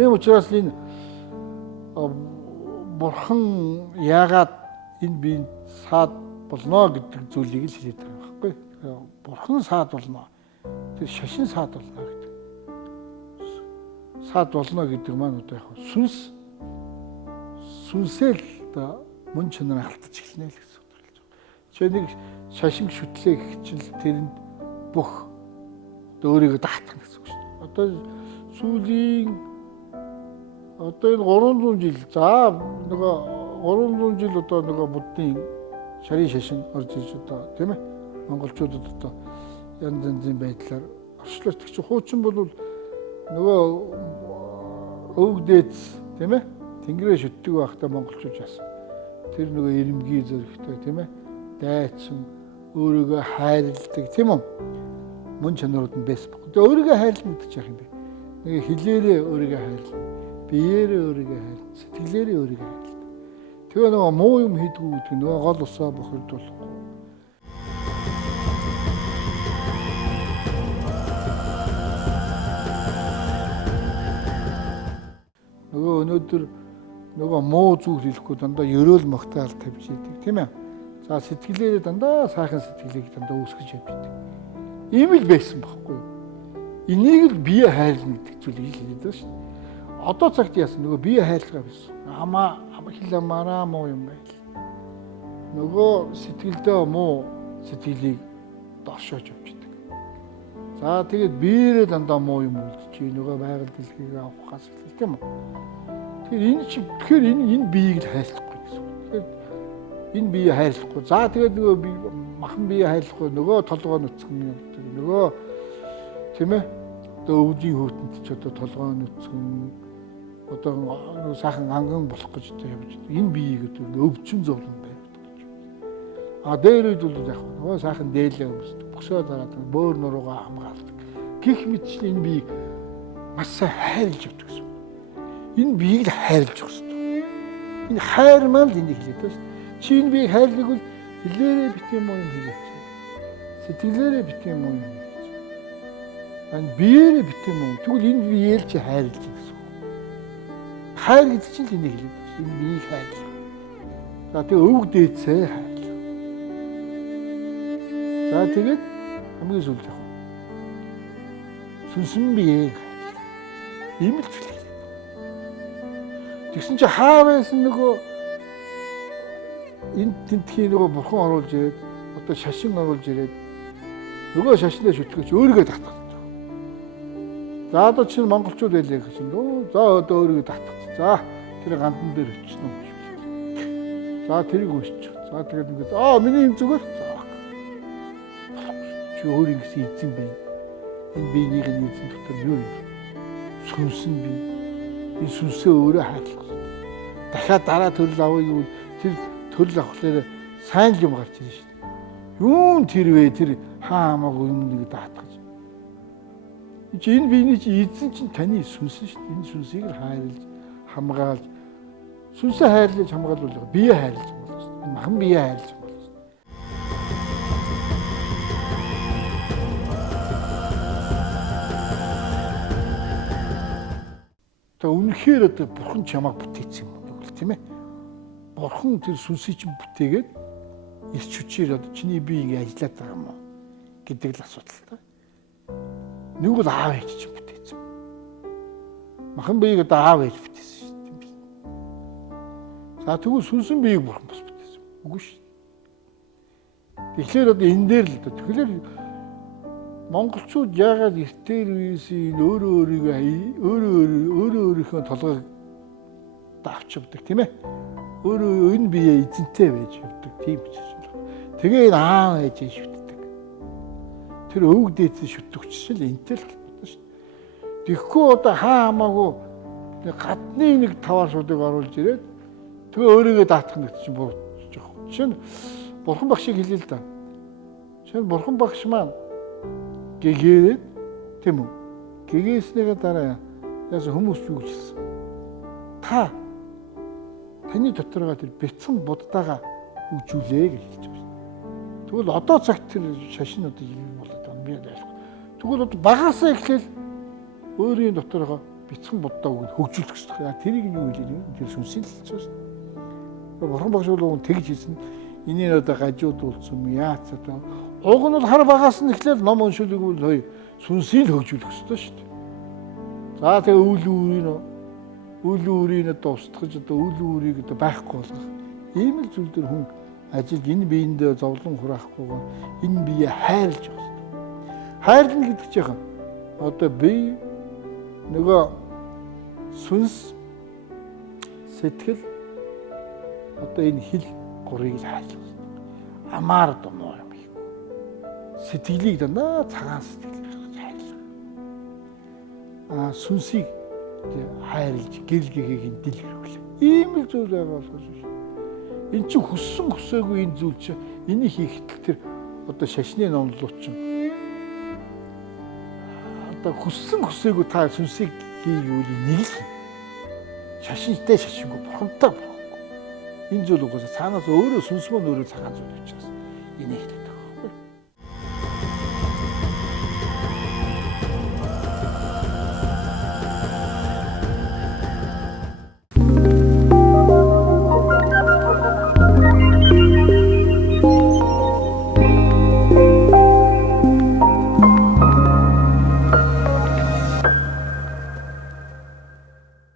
Тийм учраас энэ бурхан яагаад энэ биенд саад болно гэдэг зүйлийг л хэлээд байгаа байхгүй. Бурхан саад болно. Тэр шашин саад болно гэдэг. Саад болно гэдэг маань одоо яг сүнсэл одоо мөн чанар алдаж эхэлнэ л гэсэн үг хэлж байгаа. Жишээ нэг шашин шүтлээ гэх чинь тэрэнд бүх өөрийгөө даатгах гэсэн үг шүү дээ. Одоо сүүлийн одоо энэ 300 жил за нөгөө 300 жил одоо нөгөө буддын шарын шашин орж иж одоо тийм ээ монголчуудад одоо янз янзын байдлаар орчлоо. Тэг чи хуучин бол нөгөө өвгдээц тийм ээ тэнгэрээ шүтдэг байхдаа монголчууд яасан. Тэр нөгөө ирэмгий зөрөгтэй тийм ээ дайчин өөрийгөө хайрладаг тийм үү? Мөн чанарууд нь байсан баг. Тэгээ өөрийгөө хайрлах гэдэг чинь юм бэ? Нэг хэлээрээ өөрийгөө хайрлах, биеэрээ өөрийгөө хайрлах, сэтгэлээрээ өөрийгөө хайрлах. Тэгээ нөгөө муу юм хийдгүү гэдэг нөгөө гол усаа бохирдуулахгүй. Нөгөө өнөөдөр нөгөө муу зүйл хэлэхгүй дандаа ерөөл магтаал тавьж идэг тийм ээ. За сэтгэлээрээ дандаа сайхан сэтгэлийг дандаа үүсгэж явдаг. Ийм л байсан байхгүй юу? Энийг л бие хайрлна гэдэг зүйлийг хэлээд байна шүү дээ. Одоо цагт яасан нөгөө бие хайрлага байсан. Амаа хил амаараа муу юм байл. Нөгөө сэтгэлдээ муу сэтгэлийг доршоож явдаг. За тэгээд биеэрээ дандаа муу юм үлдэж нөгөө байгаль дэлхийг авахаас эхэлсэн тийм үү? Тэгэхээр энэ биеийг л хайрлахгүй гэсэн үг. Тэгэхээр энэ бие хайрлахгүй. За тэгээд нөгөө махан бие хайрлахгүй нөгөө толгой нүцгэн явдаг. Нөгөө тийм ээ одоо өвлийн хөтөнд ч одоо толгой нүцгэн одоо нөгөө сайхан анган болох гэж одоо явж байгаа. Энэ биеийг одоо өвчин зовлон байвдаг гэж. А дээр үед бол яг нөгөө сайхан дээлээ өмсдөг. Бөксөө дараад бөөр нуруугаа хамгаалдаг. Гэх мэтчлэн энэ биеийг маш сайн хайрлж явдаг гэсэн. Энэ биеийг л хайрлж явах хэрэгтэй. Энэ хайр маань л энийг хэлээд байна шүү дээ. Чи энэ биеийг хайрлах бол хэлээрээ битгий муу юм хийгээч. Сэтгэлээрээ битгий муу юм хийгээч. Энэ биеэрээ битгий муу. Тэгвэл энэ биеэр чи хайрлж гэсэн. Хайр гэдэг чинь л энийг хэлээд байна. Энэ биеийг хайрлах. За тэгээ өвөг дээдсээ хайрлах. За тэгээд хамгийн сүүлд яг сүнсэн биеийг хайрлах. Ийм л зүйл. Тэгсэн чи хаа байсан нөгөө энэ тентхийн нөгөө бурхан оруулж ирээд одоо шашин оруулж ирээд нөгөө шашнаа шүтгэж өөрийгөө татах. За одоо чинь монголчууд байлээ гэж чинь за одоо өөрийгөө татах. За тэр гандан дээр өчсөн юм шиг. За тэрийг өсч. За тэгээд ингээд миний юм зүгээр. Чи өөрийн гэсэн эзэн байна. Энэ биенийг нь эзэн дотор юу юм? Сүнсэн бие. Энэ сүнсээ өөрөө хайрлах. Дахиад дараа төрөл авъя гэвэл тэр төрөл авахлаар сайн юм гарч ирнэ шүү дээ. Юун тэр вэ? Тэр хаа хамаагүй юм нэг даатгаж. Энэ биений чи эзэн чинь таны сүнс шүү дээ. Энэ сүнсийг л хайрлаж, хамгаалж, сүнсээ хайрлаж хамгаалуулах, бие хайрлаж хамгаалах шүү дээ. Махан бие хайрлаж хамгаалах. Тэгээ үнэхээр одоо бурхан чамайг бүтээсэн юм гэвэл тийм ээ. Бурхан тэр сүнсийг чинь бүтээгээд ирч хүчээр одоо чиний бие ингэ ажиллаад байгаа юм уу гэдэг л асуудал та. Нэг бол аав ээж чинь бүтээсэн. Махан биеийг одоо аав ээж бүтээсэн шүү дээ. За тэгвэл сүнсэн биеийг бурхан бас бүтээсэн. Үгүй шүү. Тэгэхээр одоо энэ дээр л одоо тэгэхээр монголчууд яагаад эртээр үеийн өөрийнхөө толгойг давч явдаг тийм ээ. Өөрөө энэ бие эзэнтэй байж явдаг тийм ч юм. Тэгээ энэ аав ээжээ шүтдэг. Тэр өвөг дээдсээ шүтдэг чинь энтэй л бодно шүү дээ. Тэгэхгүй одоо хаа хамаагүй гадны нэг таваар шуудыг оруулж ирээд тэгээ өөрийгөө даатгах нэг чинь бодож байгаа. Жишээ нь бурхан багшийг хэлээ л да. Жишээ нь бурхан багш маань гэгээрээд тийм үү? Гэгээснийгээ дараа яасан хүмүүс юу гэжсэн? Таны доторгоо тэр бяцхан буддаага үжүүлээ гэж хэлж байна. Тэгвэл одоо цагт тэр шашин одоо юм болоод байна. Би ойлгох. Тэгвэл одоо багасаа эхлээл өөрийн доторгоо бяцхан боддог үг хөгжүүлэх хэрэгтэй. Яа тэрийг юу хэлээ нэ? Тэр сүнсийн л хэлж байна. Бурхан багш бол тэгж хэлсэн. Энийг одоо гажууд уулсан юм яац одоо. Уг нь бол хар багаас нь эхлээл ном уншуулдаг бол хоёр сүнсийг л хөгжүүлэх хэрэгтэй шүү дээ. За тэгээ үйл үүрийг одоо устгаж одоо үйл үүрийг одоо байхгүй болгох. Ийм л зүйл дээр хүн ажил энэ биендээ зовлон хураахгүйгээр энэ биеэ хайрлаж явах хэрэгтэй. Хайрлна гэдэг чинь одоо би нөгөө сүнс сэтгэл одоо энэ хэл гурыг л хайрлах хэрэгтэй. Амар дому юм хийхгүй. Сэтгэлийг дандаа цагаан сэтгэл гэж хайрлах. Сүнсийг хайрлж гэрэл гэгийг дил хэрэглэх. Ийм л зүйл байгаа болохоос шүү. Энд чинь хүссэн хүсээгүй энэ зүйл чинь энийг хийхдээ тэр одоо шашны номлолууд чинь одоо хүссэн хүсээгүй та сүнсийг хийгээгүй нэг л шашинтай шашингүй бурхантай болохгүй. Энэ зүйл угаасаа цаанаас өөрөө сүнс мөн өөрөө цагаан зүйл учраас энийг хэлдэг.